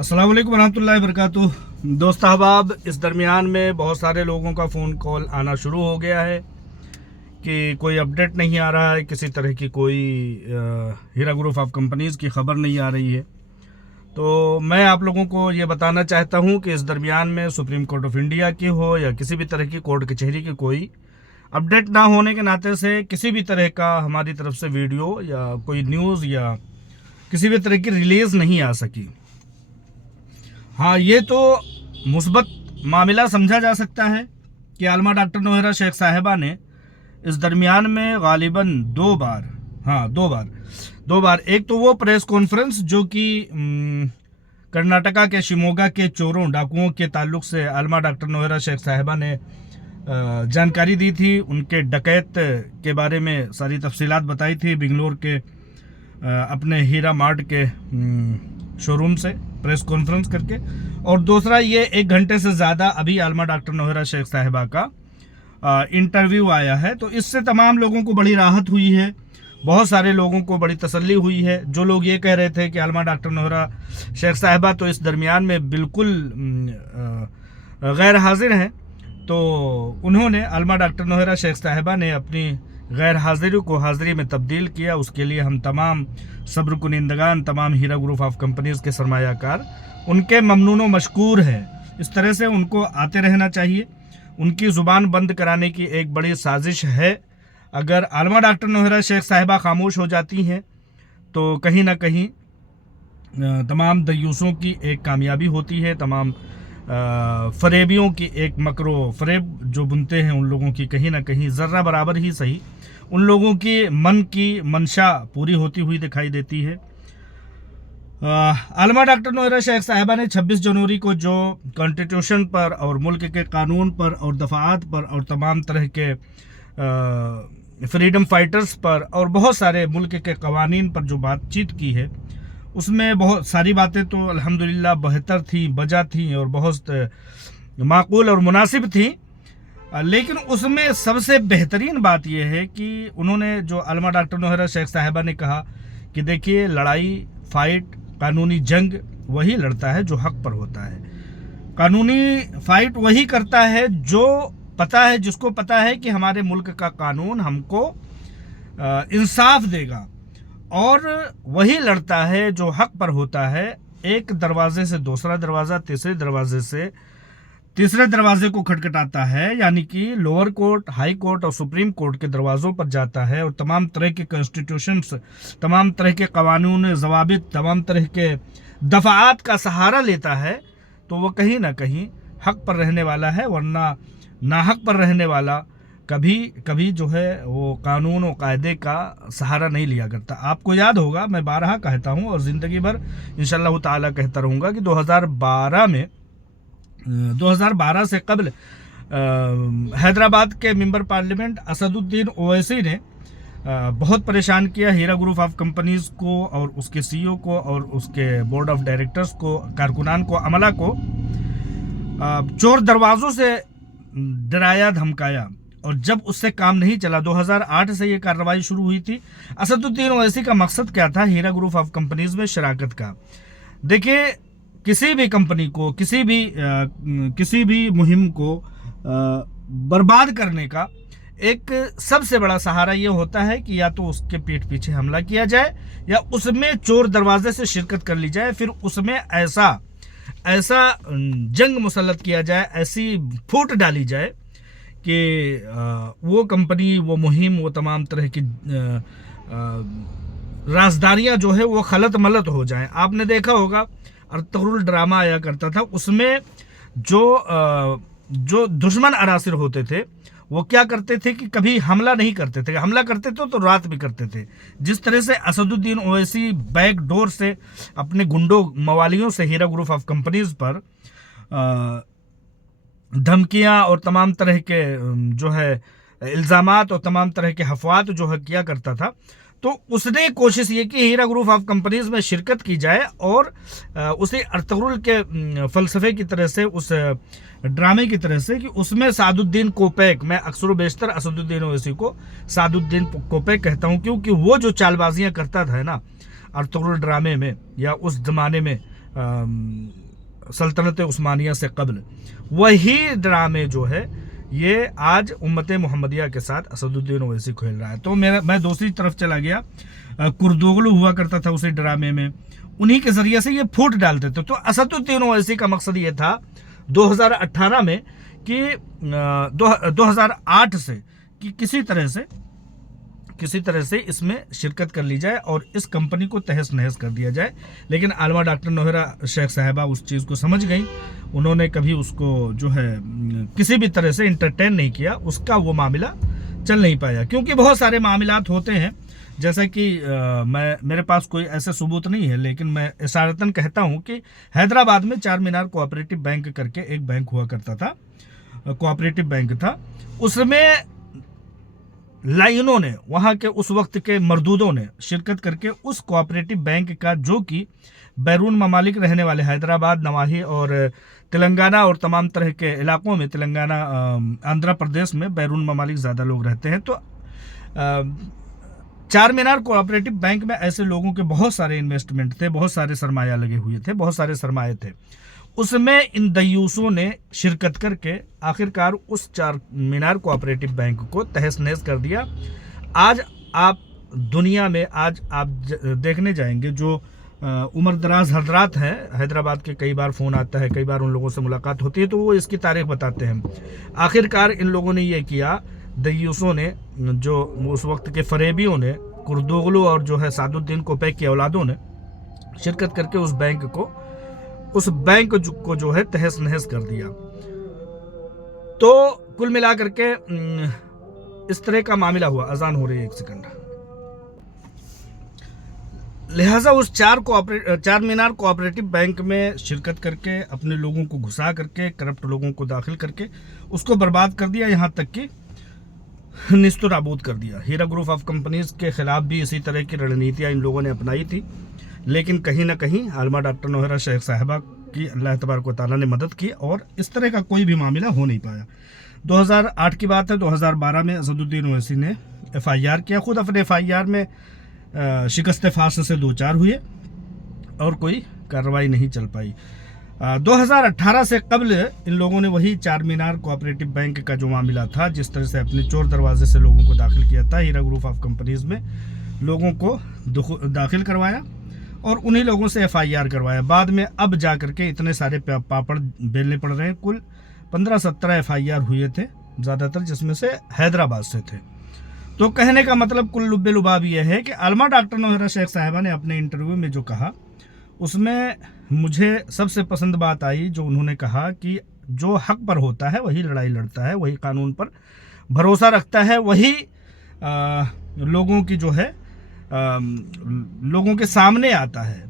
अस्सलाम वालेकुम रहमतुल्लाहि वबरकातुह। दोस्त अहबाब, इस दरमियान में बहुत सारे लोगों का फ़ोन कॉल आना शुरू हो गया है कि कोई अपडेट नहीं आ रहा है, किसी तरह की कोई हीरा ग्रुप ऑफ कंपनीज़ की ख़बर नहीं आ रही है। तो मैं आप लोगों को ये बताना चाहता हूँ कि इस दरमियान में सुप्रीम कोर्ट ऑफ इंडिया की हो या किसी भी तरह की कोर्ट कचहरी की कोई अपडेट ना होने के नाते से किसी भी तरह का हमारी तरफ से वीडियो या कोई न्यूज़ या किसी भी तरह की रिलीज़ नहीं आ सकी। हाँ, ये तो मुस्बत मामला समझा जा सकता है कि आलमा डॉक्टर नौहरा शेख साहिबा ने इस दरमियान में गालिबन दो बार एक तो वो प्रेस कॉन्फ्रेंस जो कि कर्नाटका के शिमोगा के चोरों डाकुओं के ताल्लुक से आलमा डॉक्टर नौहरा शेख साहिबा ने जानकारी दी थी, उनके डकैत के बारे में सारी तफसीलात बताई थी बेंगलोर के अपने हीरा मार्ट के शोरूम से प्रेस कॉन्फ्रेंस करके। और दूसरा ये 1 घंटे से ज़्यादा अभी आलमा डॉक्टर नौहरा शेख साहिबा का इंटरव्यू आया है। तो इससे तमाम लोगों को बड़ी राहत हुई है, बहुत सारे लोगों को बड़ी तसल्ली हुई है। जो लोग ये कह रहे थे कि आलमा डॉक्टर नौहरा शेख साहिबा तो इस दरमियान में बिल्कुल गैर हाजिर हैं, तो उन्होंने आलमा डॉक्टर नौहरा शेख साहिबा ने अपनी गैर हाजिरी को हाजिरी में तब्दील किया। उसके लिए हम तमाम सब्र कुनिंदगान, तमाम हीरा ग्रुप ऑफ कंपनीज़ के सरमायाकार उनके ममनून व मशकूर हैं। इस तरह से उनको आते रहना चाहिए। उनकी ज़ुबान बंद कराने की एक बड़ी साजिश है। अगर आलमा डॉक्टर नौहरा शेख साहिबा खामोश हो जाती हैं तो कहीं ना कहीं तमाम दयूसों की एक कामयाबी होती है, तमाम फरेबियों की एक मकरो फरेब जो बुनते हैं उन लोगों की कहीं ना कहीं ज़र्रा बराबर ही सही उन लोगों की मन की मंशा पूरी होती हुई दिखाई देती है। आलमा डॉक्टर नौहरा शेख साहिबा ने 26 जनवरी को जो कॉन्स्टिट्यूशन पर और मुल्क के कानून पर और दफ़ात पर और तमाम तरह के फ्रीडम फाइटर्स पर और बहुत सारे मुल्क के कवानीन पर जो बातचीत की है, उसमें बहुत सारी बातें तो अल्हम्दुलिल्लाह बेहतर थी, बजा थी और बहुत माकूल और मुनासिब थी। लेकिन उसमें सबसे बेहतरीन बात यह है कि उन्होंने जो आलमा डॉक्टर नौहरा शेख साहिबा ने कहा कि देखिए, लड़ाई फाइट कानूनी जंग वही लड़ता है जो हक पर होता है। कानूनी फाइट वही करता है जो पता है, जिसको पता है कि हमारे मुल्क का कानून हमको इंसाफ देगा, और वही लड़ता है जो हक पर होता है। एक दरवाजे से दूसरा दरवाज़ा, तीसरे दरवाजे से तीसरे दरवाजे को खटखटाता है, यानी कि लोअर कोर्ट, हाई कोर्ट और सुप्रीम कोर्ट के दरवाज़ों पर जाता है और तमाम तरह के कॉन्स्टिट्यूशंस, तमाम तरह के कानून ज़वाबित, तमाम तरह के दफ़ात का सहारा लेता है। तो वो कहीं ना कहीं हक पर रहने वाला है, वरना नाहक पर रहने वाला कभी कभी जो है वो कानून और कायदे का सहारा नहीं लिया करता। आपको याद होगा, मैं बारहा कहता हूँ और ज़िंदगी भर इंशाअल्लाह ताला कहता रहूँगा कि 2012 से कबल हैदराबाद के मेंबर पार्लियामेंट असदुद्दीन ओवैसी ने बहुत परेशान किया हीरा ग्रुप ऑफ कंपनीज़ को और उसके सीईओ को और उसके बोर्ड ऑफ डायरेक्टर्स को, कारकुनान को, अमला को चोर दरवाज़ों से डराया, धमकाया। और जब उससे काम नहीं चला, 2008 से ये कार्रवाई शुरू हुई थी। असदुद्दीन ओवैसी का मकसद क्या था हीरा ग्रुप ऑफ कंपनीज़ में शराकत का? देखिए, किसी भी कंपनी को, किसी भी मुहिम को बर्बाद करने का एक सबसे बड़ा सहारा ये होता है कि या तो उसके पीठ पीछे हमला किया जाए या उसमें चोर दरवाजे से शिरकत कर ली जाए, फिर उसमें ऐसा जंग मुसल्लत किया जाए, ऐसी फूट डाली जाए कि वो कंपनी, वो मुहिम, वो तमाम तरह की राजदारियां जो है वो खलत मलत हो जाएं। आपने देखा होगा अर्तुगरुल ड्रामा आया करता था, उसमें जो दुश्मन अनासिर होते थे वो क्या करते थे कि कभी हमला नहीं करते थे, हमला करते तो रात भी करते थे। जिस तरह से असदुद्दीन ओवैसी बैक डोर से अपने गुंडों मवालियों से हीरा ग्रुप ऑफ कंपनीज़ पर धमकियां और तमाम तरह के जो है इल्ज़ामात और तमाम तरह के हफ़वात जो है किया करता था, तो उसने कोशिश ये की हीरा ग्रुप ऑफ कंपनीज़ में शिरकत की जाए और उसे अर्तुगरुल के फ़लसफ़े की तरह से, उस ड्रामे की तरह से कि उसमें सादुद्दीन कोपेक, मैं अक्सर बेशतर असदुद्दीन ओवैसी को सादुद्दीन कोपेक कहता हूँ, क्योंकि वो जो चालबाजियाँ करता था ना अर्तुगरुल ड्रामे में या उस ज़माने में सल्तनत उस्मानिया से कबल, वही ड्रामे जो है ये आज उम्मत मोहम्मदिया के साथ असदुद्दीन ओवैसी खेल रहा है। तो मैं दूसरी तरफ चला गया, कुर्दोगलू हुआ करता था उसी ड्रामे में, उन्हीं के जरिए से ये फूट डालते थे। तो असदुद्दीन ओवैसी का मकसद ये था 2018 में कि 2008 से कि किसी तरह से इसमें शिरकत कर ली जाए और इस कंपनी को तहस नहस कर दिया जाए। लेकिन आलमा डॉक्टर नौहरा शेख साहिबा उस चीज़ को समझ गई, उन्होंने कभी उसको जो है किसी भी तरह से इंटरटेन नहीं किया, उसका वो मामला चल नहीं पाया। क्योंकि बहुत सारे मामलात होते हैं, जैसा कि मेरे पास कोई ऐसे सबूत नहीं है, लेकिन मैं इशारतन कहता हूँ कि हैदराबाद में चार मीनार कोऑपरेटिव बैंक करके एक बैंक हुआ करता था, कोऑपरेटिव बैंक था। उसमें लाइनों ने, वहाँ के उस वक्त के मरदूदों ने शिरकत करके उस कोऑपरेटिव बैंक का, जो कि बैरून ममालिक रहने वाले हैदराबाद, नवाही और तेलंगाना और तमाम तरह के इलाकों में, तेलंगाना आंध्र प्रदेश में बैरून ममालिक ज़्यादा लोग रहते हैं। तो चार मीनार कोऑपरेटिव बैंक में ऐसे लोगों के बहुत सारे इन्वेस्टमेंट थे, बहुत सारे सरमाया लगे हुए थे, बहुत सारे सरमाए थे। उसमें इन दयूसों ने शिरकत करके आखिरकार उस चार मीनार कोऑपरेटिव बैंक को तहस नहस कर दिया। आज आप दुनिया में देखने जाएंगे, जो उम्र दराज हजरात हैं, हैदराबाद के कई बार फ़ोन आता है, कई बार उन लोगों से मुलाकात होती है, तो वो इसकी तारीख बताते हैं। आखिरकार इन लोगों ने ये किया, दयूसों ने, जो उस वक्त के फरेबियों ने, कुर्दोगलू और जो है सादुद्दीन कोपैक की औलादों ने शिरकत करके उस बैंक को जो है तहस नहस कर दिया। तो कुल मिलाकर के इस तरह का मामला हुआ। अजान हो रही है, 1 सेकंड। लिहाजा उस चार मीनार कोऑपरेटिव बैंक में शिरकत करके, अपने लोगों को घुसा करके, करप्ट लोगों को दाखिल करके उसको बर्बाद कर दिया, यहाँ तक कि निस्तो नाबूद कर दिया। हीरा ग्रुप ऑफ कंपनीज के खिलाफ भी इसी तरह की रणनीतियाँ इन लोगों ने अपनाई थी, लेकिन कहीं ना कहीं आलमा डॉक्टर नौहरा शेख साहिबा की अल्लाह तबारक व तआला ने मदद की और इस तरह का कोई भी मामला हो नहीं पाया। 2008 की बात है, 2012 में असदुद्दीन ओवैसी ने FIR किया। खुद अपने FIR में शिकस्त फास से 2-4 हुए और कोई कार्रवाई नहीं चल पाई। 2018 से कबल इन लोगों ने वही चार मीनार कोऑपरेटिव बैंक का जो मामला था, जिस तरह से अपने चोर दरवाजे से लोगों को दाखिल किया था, हीरा ग्रुप ऑफ कंपनीज में लोगों को दाखिल करवाया और उन्हीं लोगों से FIR करवाया। बाद में अब जा करके इतने सारे पापड़ बेलने पड़ रहे हैं। कुल 15-17 FIR हुए थे, ज़्यादातर जिसमें से हैदराबाद से थे। तो कहने का मतलब कुल लुब्बे लुबाब यह है कि आलमा डॉक्टर नौहरा शेख साहिबा ने अपने इंटरव्यू में जो कहा, उसमें मुझे सबसे पसंद बात आई, जो उन्होंने कहा कि जो हक पर होता है वही लड़ाई लड़ता है, वही कानून पर भरोसा रखता है, वही लोगों की जो है लोगों के सामने आता है।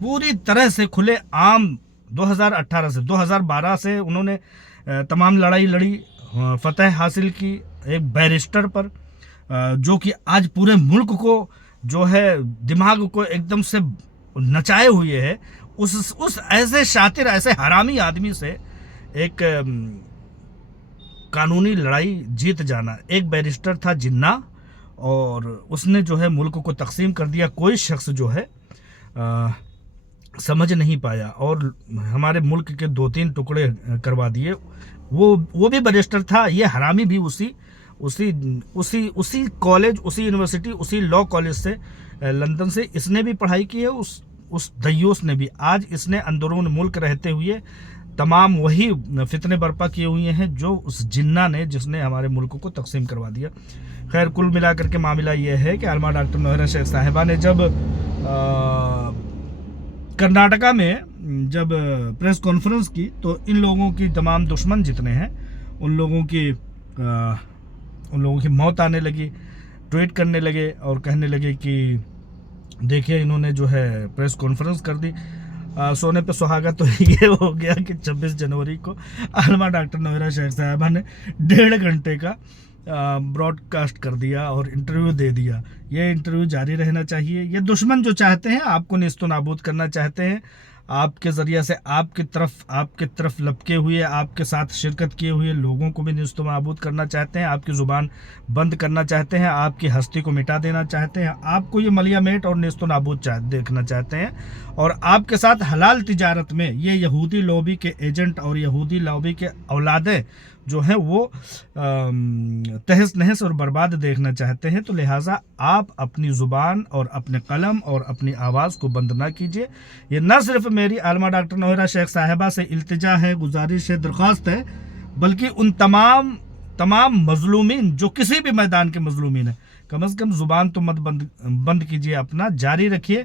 पूरी तरह से खुले आम 2018 से 2012 से उन्होंने तमाम लड़ाई लड़ी, फतह हासिल की एक बैरिस्टर पर, जो कि आज पूरे मुल्क को जो है दिमाग को एकदम से नचाए हुए है। उस ऐसे शातिर, ऐसे हरामी आदमी से एक कानूनी लड़ाई जीत जाना। एक बैरिस्टर था जिन्ना, और उसने जो है मुल्क को तकसीम कर दिया। कोई शख्स जो है समझ नहीं पाया और हमारे मुल्क के 2-3 टुकड़े करवा दिए। वो भी बैरिस्टर था, ये हरामी भी उसी कॉलेज, उसी यूनिवर्सिटी, उसी लॉ कॉलेज से, लंदन से इसने भी पढ़ाई की है। उस दयूस ने भी आज इसने अंदरून मुल्क रहते हुए तमाम वही फितने बर्पा किए हुए हैं जो उस जिन्ना ने, जिसने हमारे मुल्क को तकसीम करवा दिया। खैर, कुल मिलाकर के मामला ये है कि आलमा डॉक्टर नौहरा शेख साहिबा ने जब कर्नाटका में जब प्रेस कॉन्फ्रेंस की, तो इन लोगों की तमाम दुश्मन जितने हैं उन लोगों की मौत आने लगी, ट्वीट करने लगे और कहने लगे कि देखिए इन्होंने जो है प्रेस कॉन्फ्रेंस कर दी। सोने पे सुहागा तो ये हो गया कि 26 जनवरी को आलमा डॉक्टर नौहरा शेख साहिबा ने 1.5 घंटे का ब्रॉडकास्ट कर दिया और इंटरव्यू दे दिया। ये इंटरव्यू जारी रहना चाहिए। ये दुश्मन जो चाहते हैं आपको नेस्तो नाबूद करना चाहते हैं, آپ کے ذریعے سے آپ کی طرف لپکے ہوئے آپ کے ساتھ شرکت کیے ہوئے لوگوں کو بھی نیست و نابود کرنا چاہتے ہیں، آپ کی زبان بند کرنا چاہتے ہیں، آپ کی ہستی کو مٹا دینا چاہتے ہیں، آپ کو یہ ملیا میٹ اور نیست و نابود دیکھنا چاہتے ہیں، اور آپ کے ساتھ حلال تجارت میں یہ یہودی لوبی کے ایجنٹ اور یہودی لوبی کے اولادیں جو ہیں وہ تہس نہس اور برباد دیکھنا چاہتے ہیں۔ تو لہٰذا آپ اپنی زبان اور اپنے قلم اور اپنی آواز کو بند نہ کیجیے۔ یہ نہ صرف میری عالمہ ڈاکٹر نوہرہ شیخ صاحبہ سے التجا ہے، گزارش ہے، درخواست ہے، بلکہ ان تمام مظلومین جو کسی بھی میدان کے مظلومین ہیں، کم از کم زبان تو مت بند کیجیے، اپنا جاری رکھیے۔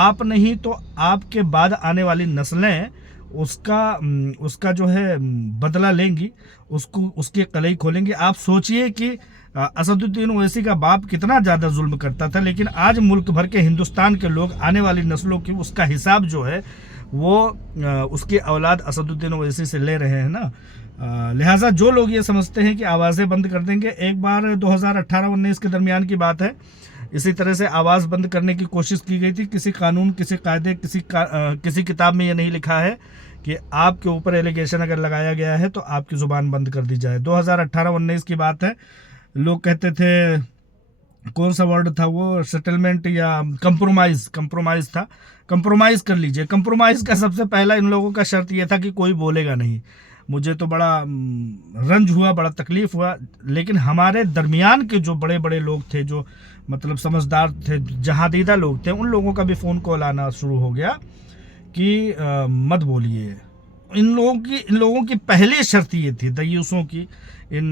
آپ نہیں تو آپ کے بعد آنے والی نسلیں اس کا جو ہے بدلہ لیں گی، اس کی قلعی کھولیں گی۔ آپ سوچئے کہ اسد الدین اویسی کا باپ کتنا زیادہ ظلم کرتا تھا، لیکن آج ملک بھر کے ہندوستان کے لوگ آنے والی نسلوں کی اس کا حساب جو ہے وہ اس کی اولاد اسد الدین اویسی سے لے رہے ہیں نا۔ لہٰذا جو لوگ یہ سمجھتے ہیں کہ آوازیں بند کر دیں گے، ایک بار 2018-19 کے درمیان کی بات ہے، اسی طرح سے آواز بند کرنے کی کوشش کی گئی تھی۔ کسی قانون، کسی قاعدے، کسی کتاب میں یہ نہیں لکھا ہے کہ آپ کے اوپر ایلیگیشن اگر لگایا گیا ہے تو آپ کی زبان بند کر دی جائے۔ 2018-19 کی بات ہے، لوگ کہتے تھے، کون سا ورڈ تھا وہ، سیٹلمنٹ یا کمپرومائز تھا، کمپرومائز کر لیجئے۔ کمپرومائز کا سب سے پہلا ان لوگوں کا شرط یہ تھا کہ کوئی بولے گا نہیں۔ مجھے تو بڑا رنج ہوا، بڑا تکلیف ہوا، لیکن ہمارے درمیان کے جو بڑے بڑے لوگ تھے، جو مطلب سمجھدار تھے، جہادیدہ لوگ تھے، ان لوگوں کا بھی فون کال آنا شروع ہو گیا کہ مت بولیے۔ ان لوگوں کی پہلی شرط یہ تھی، دیوسوں کی، ان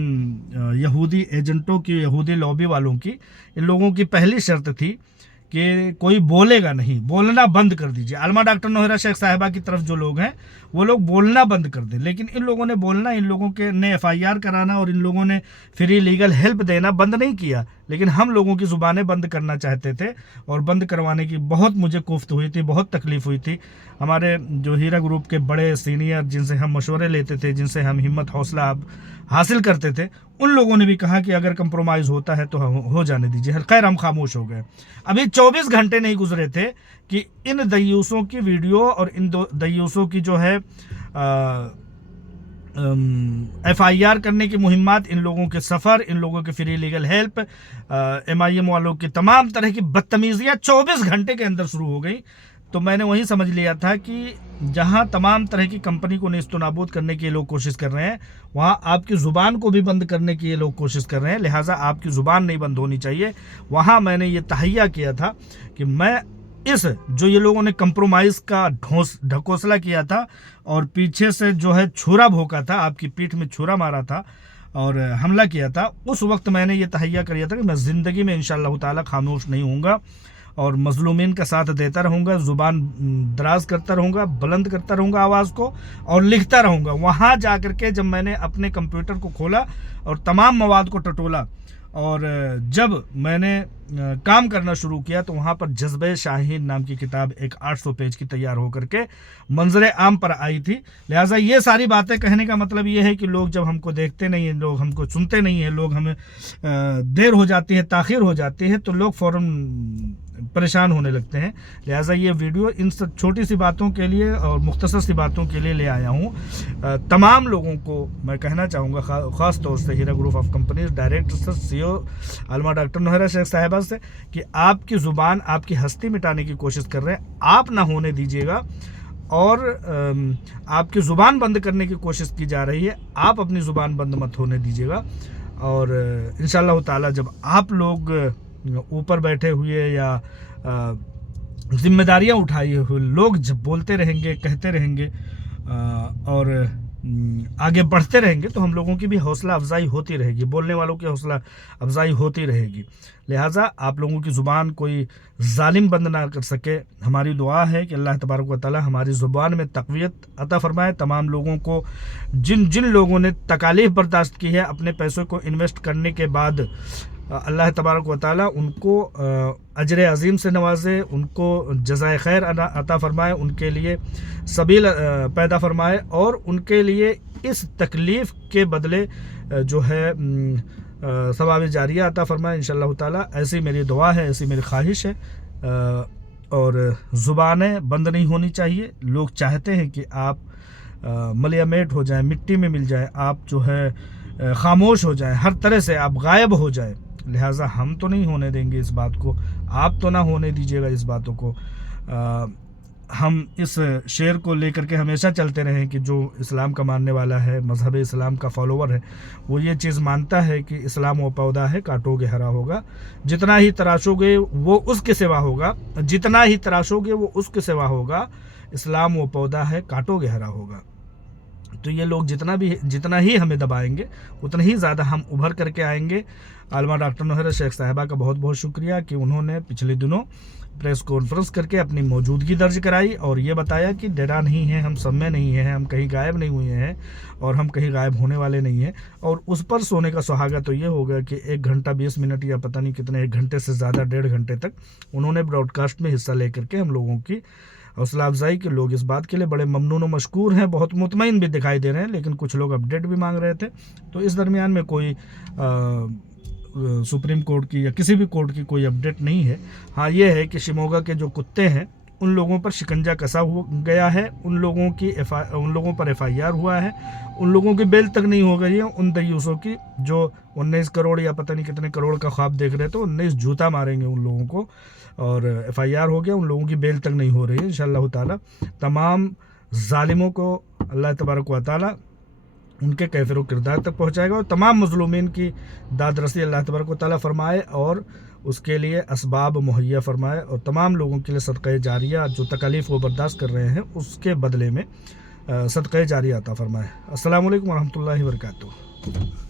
یہودی ایجنٹوں کی، یہودی لابی والوں کی، ان لوگوں کی پہلی شرط تھی کہ کوئی بولے گا نہیں، بولنا بند کر دیجیے۔ عالمہ ڈاکٹر نوہرہ شیخ صاحبہ کی طرف جو لوگ ہیں وہ لوگ بولنا بند کر دیں، لیکن ان لوگوں نے بولنا، ان لوگوں کے نے FIR کرانا اور ان لوگوں نے فری لیگل ہیلپ دینا بند نہیں کیا، لیکن ہم لوگوں کی زبانیں بند کرنا چاہتے تھے، اور بند کروانے کی بہت مجھے کوفت ہوئی تھی، بہت تکلیف ہوئی تھی۔ ہمارے جو ہیرا گروپ کے بڑے سینئر، جن سے ہم مشورے لیتے تھے، جن سے ہم ہمت حوصلہ حاصل کرتے تھے، ان لوگوں نے بھی کہا کہ اگر کمپرومائز ہوتا ہے تو ہو جانے دیجیے۔ خیر، ہم خاموش ہو گئے۔ ابھی 24 گھنٹے نہیں گزرے تھے کہ ان دیوسوں کی ویڈیو اور ان دیوسوں کی جو ہے FIR کرنے کی مہمات، ان لوگوں کے سفر، ان لوگوں کے فری لیگل ہیلپ، MIM والوں کی تمام طرح کی بدتمیزیاں 24 گھنٹے کے اندر شروع ہو گئی۔ تو میں نے وہیں سمجھ لیا تھا کہ جہاں تمام طرح کی کمپنی کو نیست و نابود کرنے کی یہ لوگ کوشش کر رہے ہیں، وہاں آپ کی زبان کو بھی بند کرنے کی یہ لوگ کوشش کر رہے ہیں، لہٰذا آپ کی زبان نہیں بند ہونی چاہیے۔ وہاں میں نے یہ تہیہ کیا تھا کہ میں جو یہ لوگوں نے کمپرومائز کا ڈھکوسلا کیا تھا اور پیچھے سے جو ہے چھرا بھونکا تھا، آپ کی پیٹھ میں چھرا مارا تھا اور حملہ کیا تھا، اس وقت میں نے یہ تہیہ کیا تھا کہ میں زندگی میں انشاءاللہ تعالی خاموش نہیں ہوں گا اور مظلومین کا ساتھ دیتا رہوں گا، زبان دراز کرتا رہوں گا، بلند کرتا رہوں گا آواز کو، اور لکھتا رہوں گا۔ وہاں جا کر کے جب میں نے اپنے کمپیوٹر کو کھولا اور تمام مواد کو ٹٹولا اور جب میں نے کام کرنا شروع کیا، تو وہاں پر جذبہ شاہین نام کی کتاب ایک 800 پیج کی تیار ہو کر کے منظر عام پر آئی تھی۔ لہٰذا یہ ساری باتیں کہنے کا مطلب یہ ہے کہ لوگ جب ہم کو دیکھتے نہیں ہیں، لوگ ہم کو سنتے نہیں ہیں، لوگ ہمیں دیر ہو جاتی ہے، تاخیر ہو جاتی ہے، تو لوگ فوراً پریشان ہونے لگتے ہیں۔ لہٰذا یہ ویڈیو ان سب چھوٹی سی باتوں کے لیے اور مختصر سی باتوں کے لیے لے آیا ہوں۔ تمام لوگوں کو میں کہنا چاہوں گا، خاص طور سے Heera group of companies director CEO عالمہ ڈاکٹر نوہرہ شیخ صاحبہ سے، کہ آپ کی زبان، آپ کی ہستی مٹانے کی کوشش کر رہے ہیں، آپ نہ ہونے دیجیے گا، اور آپ کی زبان بند کرنے کی کوشش کی جا رہی ہے، آپ اپنی زبان بند مت ہونے دیجیے گا۔ اور انشاءاللہ تعالی جب آپ لوگ اوپر بیٹھے ہوئے یا ذمہ داریاں اٹھائے ہوئے لوگ جب بولتے رہیں گے، کہتے رہیں گے اور آگے بڑھتے رہیں گے، تو ہم لوگوں کی بھی حوصلہ افزائی ہوتی رہے گی، بولنے والوں کی حوصلہ افزائی ہوتی رہے گی۔ لہٰذا آپ لوگوں کی زبان کوئی ظالم بند نہ کر سکے۔ ہماری دعا ہے کہ اللہ تبارک و تعالی ہماری زبان میں تقویت عطا فرمائے۔ تمام لوگوں کو، جن لوگوں نے تکالیف برداشت کی ہے اپنے پیسوں کو انویسٹ کرنے کے بعد، اللہ تبارک و تعالی ان کو اجر عظیم سے نوازے، ان کو جزائے خیر عطا فرمائے، ان کے لیے سبیل پیدا فرمائے، اور ان کے لیے اس تکلیف کے بدلے جو ہے ثواب جاریہ عطا فرمائے انشاءاللہ تعالی۔ ایسی میری دعا ہے، ایسی میری خواہش ہے۔ اور زبانیں بند نہیں ہونی چاہیے. لوگ چاہتے ہیں کہ آپ ملیامیٹ ہو جائیں, مٹی میں مل جائیں, آپ جو ہے خاموش ہو جائیں, ہر طرح سے آپ غائب ہو جائیں. لہٰذا ہم تو نہیں ہونے دیں گے اس بات کو, آپ تو نہ ہونے دیجیے گا اس باتوں کو. ہم اس شعر کو لے کر کے ہمیشہ چلتے رہیں کہ جو اسلام کا ماننے والا ہے, مذہب اسلام کا فالوور ہے, وہ یہ چیز مانتا ہے کہ اسلام وہ پودا ہے کاٹو گے ہرا ہوگا, جتنا ہی تراشو گے وہ اس کے سوا ہوگا, جتنا ہی تراشو گے وہ اس کے سوا ہوگا, اسلام وہ پودا ہے کاٹو گے ہرا ہوگا. تو یہ لوگ جتنا ہی ہمیں دبائیں گے اتنا ہی زیادہ ہم ابھر کر کے آئیں گے. عالمہ ڈاکٹر نوہرہ شیخ صاحبہ کا بہت بہت شکریہ کہ انہوں نے پچھلے دنوں پریس کانفرنس کر کے اپنی موجودگی درج کرائی اور یہ بتایا کہ ڈرا نہیں ہیں, ہم سب میں نہیں ہیں, ہم کہیں غائب نہیں ہوئے ہیں اور ہم کہیں غائب ہونے والے نہیں ہیں. اور اس پر سونے کا سہاگا تو یہ ہوگا کہ 1 گھنٹہ 20 منٹ یا پتہ نہیں کتنے, 1 گھنٹے سے زیادہ 1.5 گھنٹے تک انہوں نے براڈ کاسٹ میں حصہ لے کر کے ہم لوگوں کی حوصلہ افزائی کے. لوگ اس بات کے لیے بڑے ممنون و مشکور ہیں, بہت مطمئن بھی دکھائی دے رہے ہیں, لیکن کچھ لوگ اپڈیٹ بھی مانگ رہے تھے. تو اس درمیان میں کوئی سپریم کورٹ کی یا کسی بھی کورٹ کی کوئی اپڈیٹ نہیں ہے. ہاں یہ ہے کہ شیموگا کے جو کتے ہیں ان لوگوں پر شکنجہ کسا گیا ہے, ان لوگوں پر FIR ہوا ہے, ان لوگوں کی بیل تک نہیں ہو گئی ہے. ان دیوسوں کی جو 19 کروڑ یا پتہ نہیں کتنے کروڑ کا خواب دیکھ رہے تھے, 19 جوتا ماریں گے ان لوگوں کو, اور FIR ہو گیا, ان لوگوں کی بیل تک نہیں ہو رہی ہے. انشاءاللہ تعالی تمام ظالموں کو اللہ تبارک و تعالی ان کے کیفر و کردار تک پہنچائے گا, اور تمام مظلومین کی داد رسی اللہ تبارک و تعالی فرمائے اور اس کے لیے اسباب مہیا فرمائے, اور تمام لوگوں کے لیے صدقہ جاریہ جو تکالیف وہ برداشت کر رہے ہیں اس کے بدلے میں صدقہ جاریہ عطا فرمائے. السلام علیکم ورحمۃ اللہ وبرکاتہ.